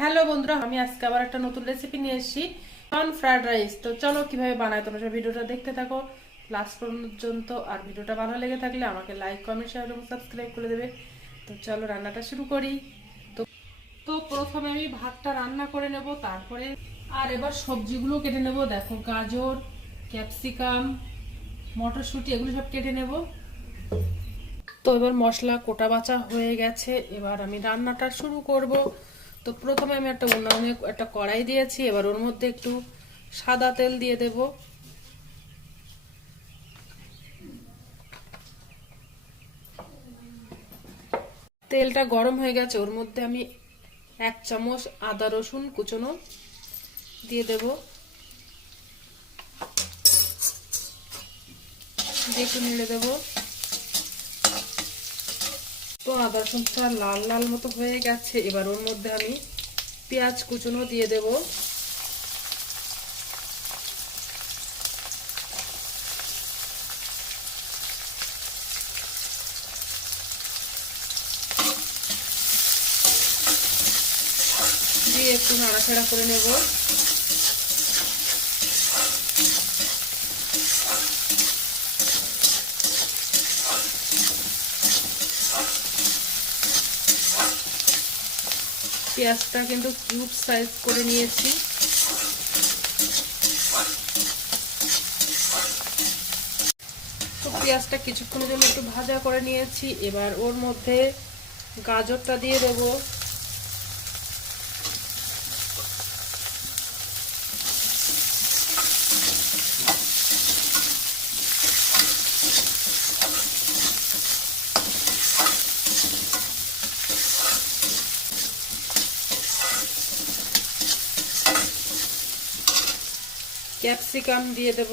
Hello বন্ধুরা, আমি আজকে আবার একটা নতুন রেসিপি নিয়ে এসেছি কর্ন ফ্রাইড রাইস তো চলো কীভাবে বানায় তোমরা সব ভিডিওটা দেখতে থাকো। লাস্ট পর্যন্ত আর ভিডিওটা ভালো লেগে থাকলে আমাকে লাইক কমেন্ট শেয়ার এবং সাবস্ক্রাইব করে দেবে। তো চলো রান্নাটা শুরু করি। তো তো প্রথমে আমি ভাতটা রান্না করে নেব, তারপরে আর এবার সবজিগুলো কেটে নেব। দেখো গাজর ক্যাপসিকাম মটরশুঁটি, এগুলো সব কেটে নেব। তো এবার মশলা কোটা বাচা হয়ে গেছে, এবার আমি রান্নাটা শুরু করব। তো প্রথমে আমি একটা উন্নয়নে একটা কড়াই দিয়েছি, এবার ওর মধ্যে একটু সাদা তেল দিয়ে দেব। তেলটা গরম হয়ে গেছে, ওর মধ্যে আমি এক চামচ আদা রসুন কুচনো দিয়ে দেব। দিয়ে একটু নেড়ে দেবো। তো আদা রসুনটা লাল লাল মতো হয়ে গেছে। এবার ওর মধ্যে আমি পেঁয়াজ কুচুনো দিয়ে দেব। দিয়ে একটু নাড়াচাড়া করে নেব। পেঁয়াজটা কিন্তু কিউব সাইজ করে নিয়েছি। তো পেঁয়াজটা কিছুক্ষণের জন্য একটু ভাজা করে নিয়েছি। এবার ওর মধ্যে গাজরটা দিয়ে দেব। ক্যাপসিকাম দিয়ে দেব।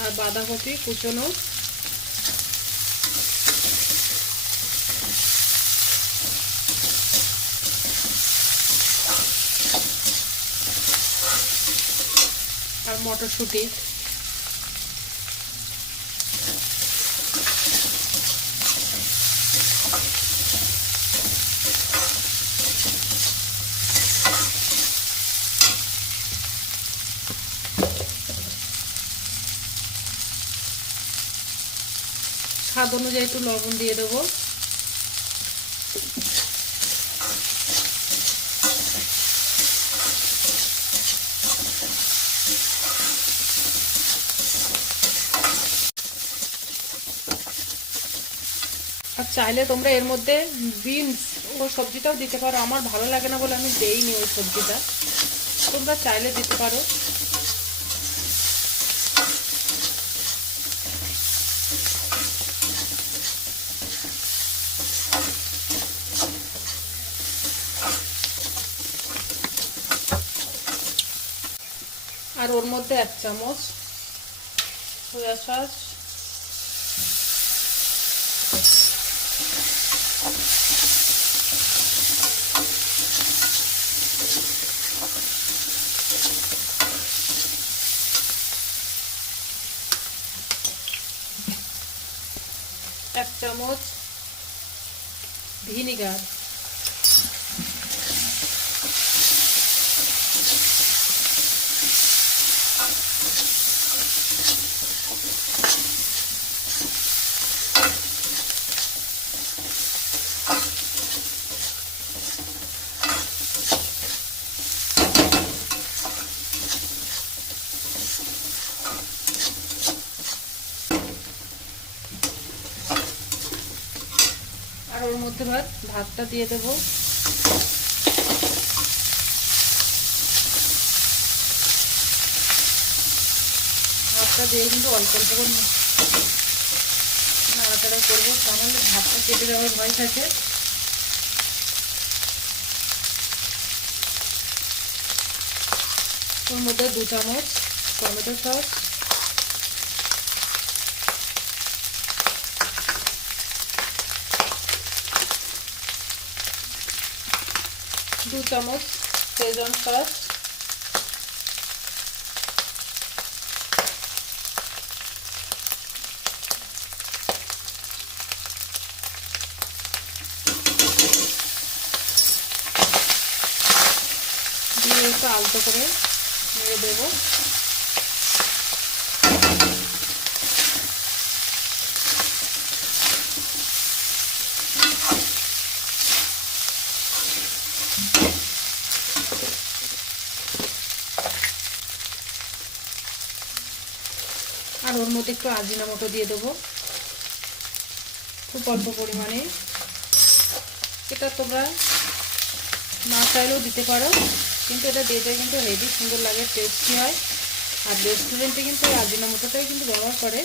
আর বাঁধাকপি কুচনো। আর মটরশুঁটি। স্বাদ অনুযায়ী একটু লবণ দিয়ে দেবো। আর চাইলে তোমরা এর মধ্যে বিনস ও সবজিটাও দিতে পারো। আমার ভালো লাগে না বলে আমি দেইনি ওই সবজিটা। তোমরা চাইলে দিতে পারো। আর ওর মধ্যে এক চামচ সোয়া সস এক চামচ ভিনিগার আর ওর মধ্যে ভাত ভাতটা দিয়ে দেব। ভাতটা দিয়ে কিন্তু অল্প অল্প করে নাড়াচাড়া করব তাহলে ভাতটা কেটে যাওয়ার ভয় থাকে। ওর মধ্যে দু চামচ টমেটো সস দু চামচ সেজন সস দিয়ে একটু আলতো করে নিয়ে দেবো। আর ওর মধ্যে একটু আজিনা মতো দিয়ে দেবো। খুব অল্প পরিমাণে। এটা তোমরা না চাইলেও দিতে পারো, কিন্তু এটা দিতে কিন্তু হেভি সুন্দর লাগে টেস্টি হয়। আর রেস্টুরেন্টে কিন্তু এই আজিনা মতোটাই কিন্তু ব্যবহার করে।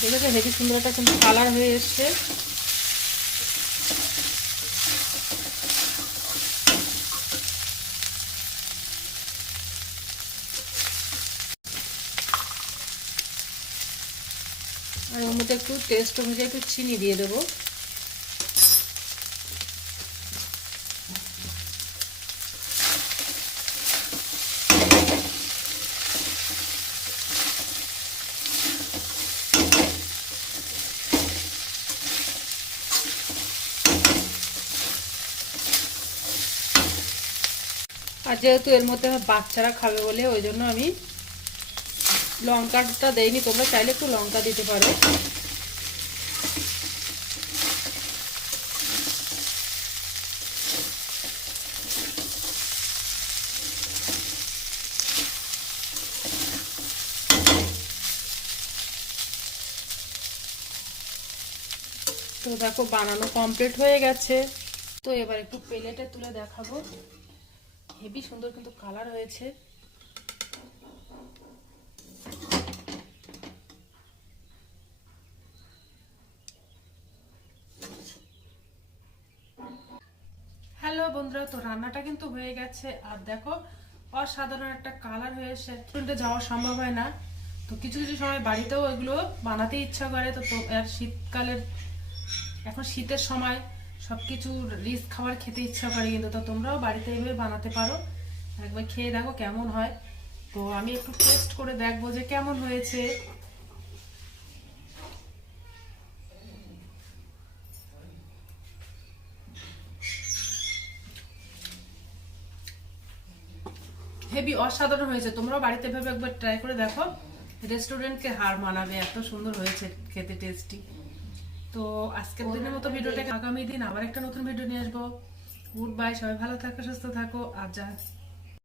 দেখেছ, হেভি সুন্দর একটা কিন্তু কালার হয়ে এসছে। আর ওর মধ্যে একটু টেস্ট অনুযায়ী একটু চিনি দিয়ে দেবো। আর যেহেতু এর মধ্যে আমার বাচ্চারা খাবে বলে, ওই জন্য আমি লঙ্কাটা দেয়নি তোমরা চাইলে একটু লঙ্কা দিতে পারো। তো দেখো, বানানো কমপ্লিট হয়ে গেছে। তো এবার একটু প্লেটে তুলে দেখাবো। হেভি সুন্দর কিন্তু কালার হয়েছে হ্যালো বন্ধুরা, তো রান্নাটা কিন্তু হয়ে গেছে। আর দেখো, অসাধারণ একটা কালার হয়ে এসে রেস্টুরেন্টে যাওয়া সম্ভব হয় না। তো কিছু কিছু সময় বাড়িতেও এগুলো বানাতে ইচ্ছা করে। তো আর শীতকালের, এখন শীতের সময় সবকিছু রিচ খাবার খেতে ইচ্ছা করে কিন্তু। তো তোমরাও বাড়িতে এইভাবে বানাতে পারো। একবার খেয়ে দেখো কেমন হয়। তো আমি একটু টেস্ট করে দেখব যে কেমন হয়েছে। হেভি অসাধারণ হয়েছে। তোমরাও বাড়িতে ভেবে একবার ট্রাই করে দেখো। রেস্টুরেন্টকে হার মানাবে এত সুন্দর হয়েছে খেতে টেস্টি তো আজকের দিনের মতো ভিডিওটা আগামী দিন আবার একটা নতুন ভিডিও নিয়ে আসব। গুড বাই সবাই ভালো থাকো সুস্থ থাকো আর যা।